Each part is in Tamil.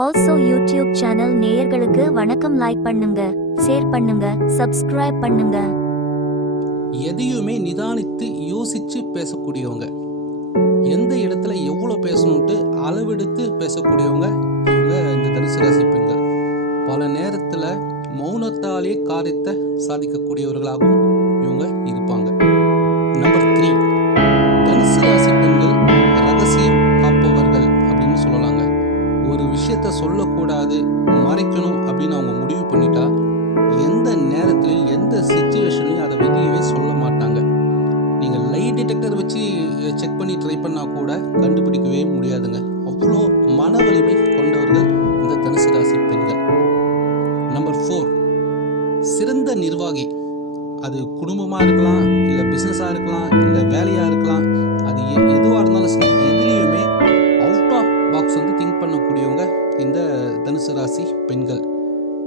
ஆல்சோ யூடியூப் சேனல் நேயர்களுக்கு வணக்கம் லைக் பண்ணுங்க ஷேர் பண்ணுங்க சப்ஸ்கிரைப் பண்ணுங்க. எதையுமே நிதானித்து யோசிச்சு பேசக்கூடியவங்க. எந்த இடத்துல எவ்வளோ பேசணுன்ட்டு அளவெடுத்து பேசக்கூடியவங்க இவங்க இந்த தனுசு ராசி பெண்கள். பல நேரத்தில் மௌனத்தாலே காரியத்தை சாதிக்கக்கூடியவர்களாகவும் இவங்க சொல்லக்கூடாது மறைக்கணும் அப்படின்னு அவங்க முடிவு பண்ணிட்டா எந்த நேரத்துலையும் எந்த சுச்சுவேஷன்லையும் அதை வெளியவே சொல்ல மாட்டாங்க. நீங்கள் லைட் டிடெக்டர் வச்சு செக் பண்ணி ட்ரை பண்ணால் கூட கண்டுபிடிக்கவே முடியாதுங்க. அவ்வளோ மன வலிமை கொண்டவர்கள் இந்த தனுசு ராசி பெண்கள். நம்பர் ஃபோர் சிறந்த நிர்வாகி. அது குடும்பமாக இருக்கலாம் இல்லை பிஸ்னஸாக இருக்கலாம் இல்லை வேலையாக இருக்கலாம் அது எதுவாக இருந்தாலும் சரி எதுலேயுமே அவுட் ஆஃப் பாக்ஸ் வந்து திங்க் பண்ணக்கூடியவங்க தனுசு ராசி பெண்கள்.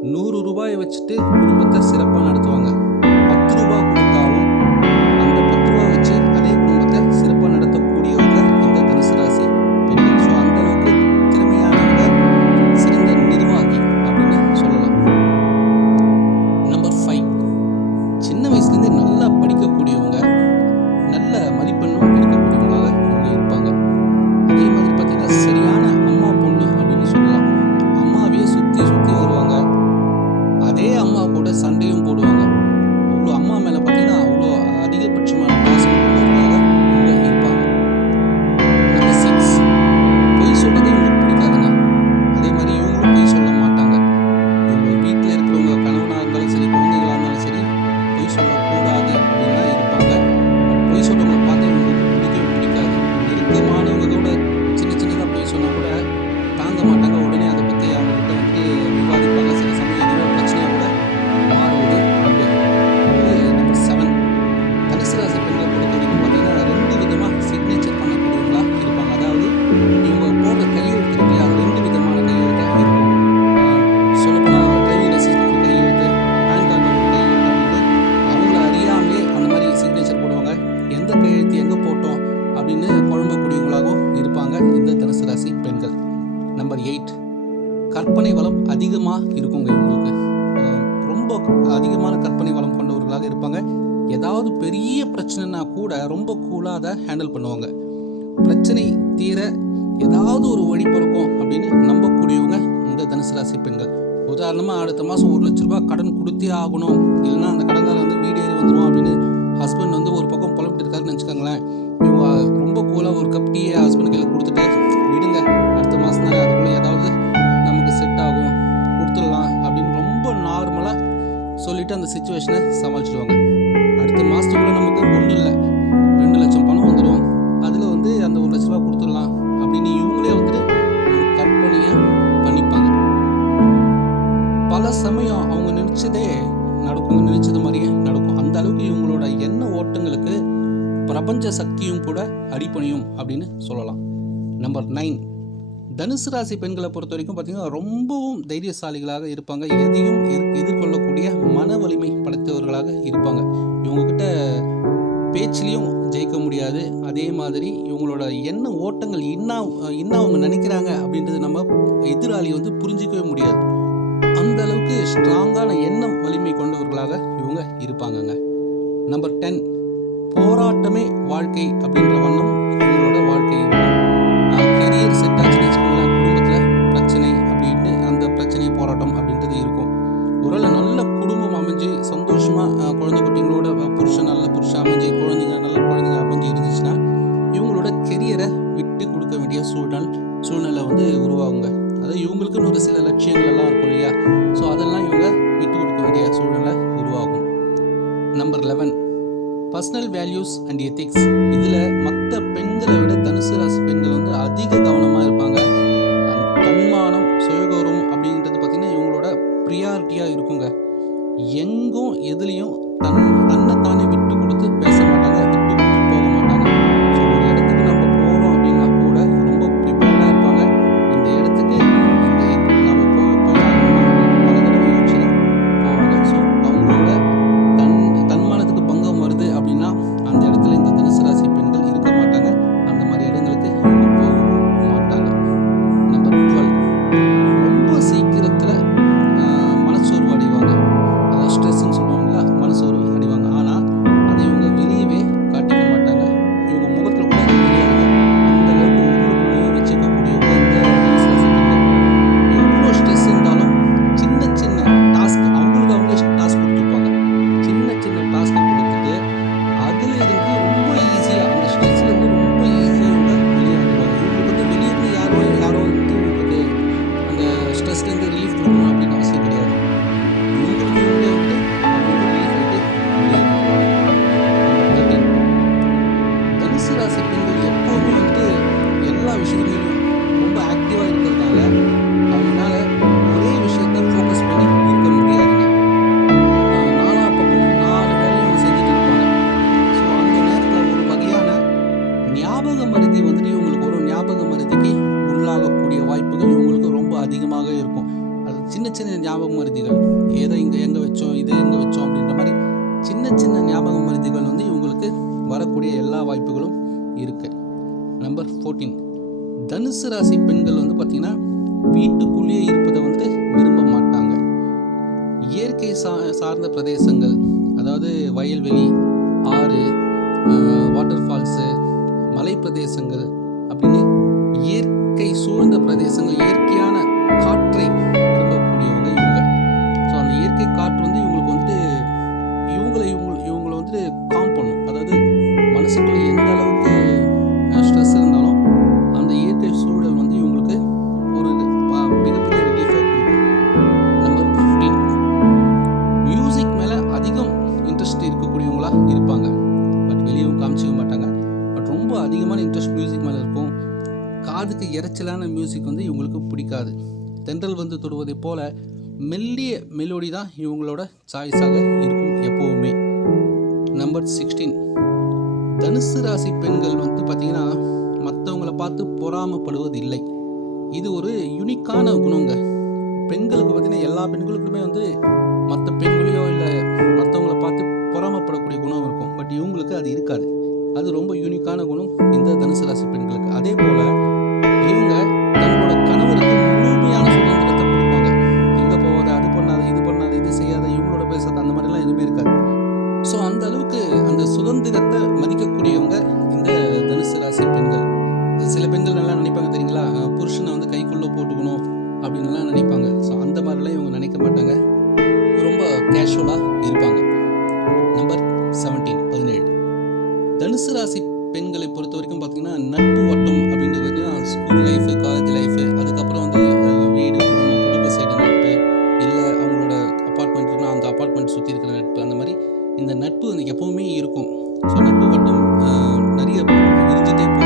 நூறு ரூபாயை வச்சுட்டு குடும்பத்தை சிறப்பாக நடத்துவாங்க. பிரச்சனைனா கூட ரொம்ப கூலாக அதை ஹேண்டில் பண்ணுவாங்க. பிரச்சனை தீர ஏதாவது ஒரு வழி பிறக்கும் அப்படின்னு நம்பக்கூடியவங்க இந்த தனுசு ராசி பெண்கள். உதாரணமாக அடுத்த மாதம் ஒரு லட்ச ரூபாய் கடன் கொடுத்தே ஆகணும். இல்லைன்னா அந்த கடன்காரன் வந்து வீடு ஏறி வந்துடும் அப்படின்னு ஹஸ்பண்ட் வந்து ஒரு பக்கம் புலம்பிட்டு இருக்காருன்னு வச்சுக்கோங்களேன். இவங்க ரொம்ப கூலாக ஒரு கப் டீயை ஹஸ்பண்ட் கையில் கொடுத்துட்டு விடுங்க அடுத்த மாதம் தானே அதுக்குள்ளே ஏதாவது நமக்கு செட் ஆகும். கொடுத்துடலாம். அப்படின்னு ரொம்ப நார்மலாக சொல்லிட்டு அந்த சுச்சுவேஷனை சமாளிச்சிடுவாங்க. மாதத்துக்குள்ளே நமக்கு ஒன்றும் இல்லை. ரெண்டு லட்சம் பணம் வந்துடும் அதில் வந்து அந்த ஒரு லட்ச ரூபா கொடுத்துடலாம் அப்படின்னு இவங்களே வந்துட்டு ஒரு கற்பனையை பண்ணிப்பாங்க. பல சமயம் அவங்க நினச்சதே நடக்கும் நினச்சது மாதிரியே நடக்கும். அந்த அளவுக்கு இவங்களோட எண்ண ஓட்டங்களுக்கு பிரபஞ்ச சக்தியும் கூட அடிப்பணியும் அப்படின்னு சொல்லலாம். நம்பர் நைன் தனுசு ராசி பெண்களை பொறுத்த வரைக்கும் பார்த்தீங்கன்னா ரொம்பவும் தைரியசாலிகளாக இருப்பாங்க. எதையும் எதிர்- எதிர்கொள்ளக்கூடிய மன வலிமை படைத்தவர்களாக இருப்பாங்க. இவங்கக்கிட்ட பேச்சிலையும் ஜெயிக்க முடியாது. அதே மாதிரி இவங்களோட எண்ண ஓட்டங்கள் என்ன என்ன அவங்க நினைக்கிறாங்க அப்படின்றது நம்ம எதிராளி வந்து புரிஞ்சிக்கவே முடியாது. அந்த அளவுக்கு ஸ்ட்ராங்கான எண்ணம் வலிமை கொண்டவர்களாக இவங்க இருப்பாங்கங்க. நம்பர் டென் போராட்டமே வாழ்க்கை அப்படின்ற வண்ணம் இவங்களோட வாழ்க்கை பர்சனல் வேல்யூஸ் அண்ட் எத்திக்ஸ் இதில் மற்ற பெண்களை விட தனுசு ராசி பெண்கள் வந்து அதிக ஞாபக மருதி வந்துட்டு இவங்களுக்கு ஒரு ஞாபக மருதிக்கு உள்ளாகக்கூடிய வாய்ப்புகள் இவங்களுக்கு ரொம்ப அதிகமாக இருக்கும். அது சின்ன சின்ன ஞாபக மருதிகள் ஏதோ இங்கே எங்கே வச்சோம் இதை எங்கே வச்சோம் அப்படின்ற மாதிரி சின்ன சின்ன ஞாபக மருதிகள் வந்து இவங்களுக்கு வரக்கூடிய எல்லா வாய்ப்புகளும் இருக்கு. நம்பர் ஃபோர்டீன் தனுசு ராசி பெண்கள் வந்து பார்த்திங்கன்னா வீட்டுக்குள்ளேயே இருப்பதை வந்து விரும்ப மாட்டாங்க. இயற்கை சா சார்ந்த பிரதேசங்கள் அதாவது வயல்வெளி ஆறு வாட்டர் ஃபால்ஸு மலை பிரதேசங்கள் அப்படின்னு இயற்கை சூழ்ந்த பிரதேசங்கள் இயற்கையான ரொம்ப அதிகமான இன்ட்ரெஸ்ட் மியூசிக் மேலே இருக்கும். காதுக்கு இரைச்சலான மியூசிக் வந்து இவங்களுக்கு பிடிக்காது. தென்றல் வந்து தொடுவதைப் போல மெல்லிய மெலோடி தான் இவங்களோட சாய்ஸாக இருக்கும் எப்போவுமே. நம்பர் சிக்ஸ்டீன் தனுசு ராசி பெண்கள் வந்து பார்த்திங்கன்னா மற்றவங்கள பார்த்து பொறாமப்படுவது இல்லை இது ஒரு யுனிக்கான குணங்க. பெண்களுக்கு பார்த்தீங்கன்னா எல்லா பெண்களுக்குமே வந்து மற்ற பெண்களையோ இல்லை மற்றவங்கள பார்த்து பொறாமப்படக்கூடிய குணம் இருக்கும். பட் இவங்களுக்கு அது இருக்காது. அது ரொம்ப யூனிக்கான குணம் இந்த தனுசு ராசி பெண்களுக்கு. அதே போல் இவங்க தங்களோட கணவருக்கு முழுமையான சுதந்திரத்தை கொடுப்பாங்க. எங்கே போகாத அது பண்ணாத இது பண்ணாத இது செய்யாத இவங்களோட பேசாத அந்த மாதிரிலாம் எதுவுமே இருக்காது. ஸோ அந்த அளவுக்கு அந்த சுதந்திரத்தை தனுசு ராசி பெண்களை பொறுத்த வரைக்கும் பார்த்தீங்கன்னா நட்பு வட்டம் அப்படின்றது பார்த்தீங்கன்னா ஸ்கூல் லைஃபு காலேஜ் லைஃபு அதுக்கப்புறம் வந்து வீடு குடும்பம் குடும்ப சைடு நட்பு இல்லை அவங்களோட அப்பார்ட்மெண்ட் இருக்குன்னா அந்த அப்பார்ட்மெண்ட் சுற்றி இருக்கிற நட்பு அந்த மாதிரி இந்த நட்பு வந்து எப்போவுமே இருக்கும். ஸோ நட்பு வட்டம் நிறைய விரிஞ்சிட்டே போகும்.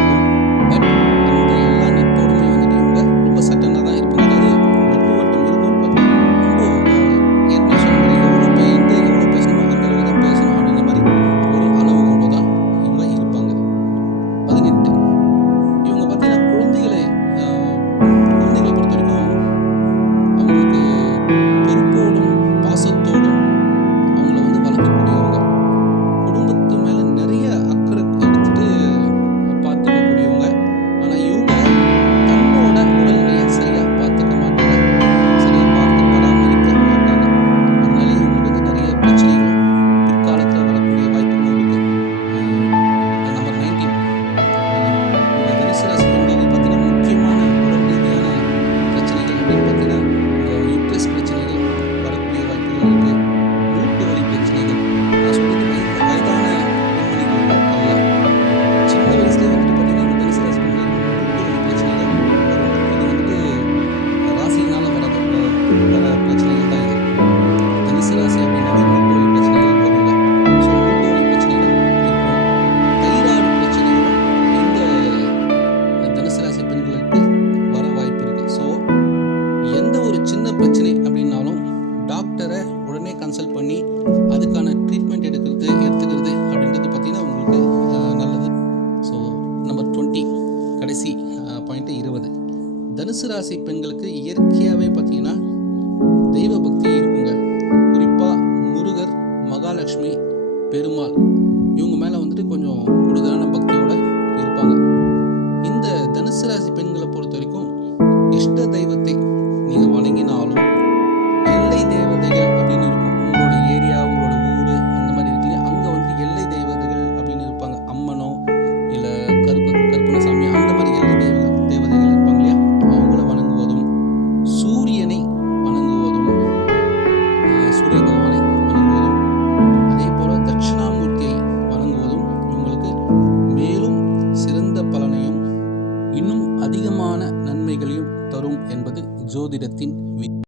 இவங்க மேலே வந்துட்டு கொஞ்சம் கூடுதலான பக்தியோடு இருப்பாங்க. இந்த தனுசு ராசி பெண்களை பொறுத்த வரைக்கும் இஷ்ட தெய்வத்தை நீங்கள் வணங்கினாலும்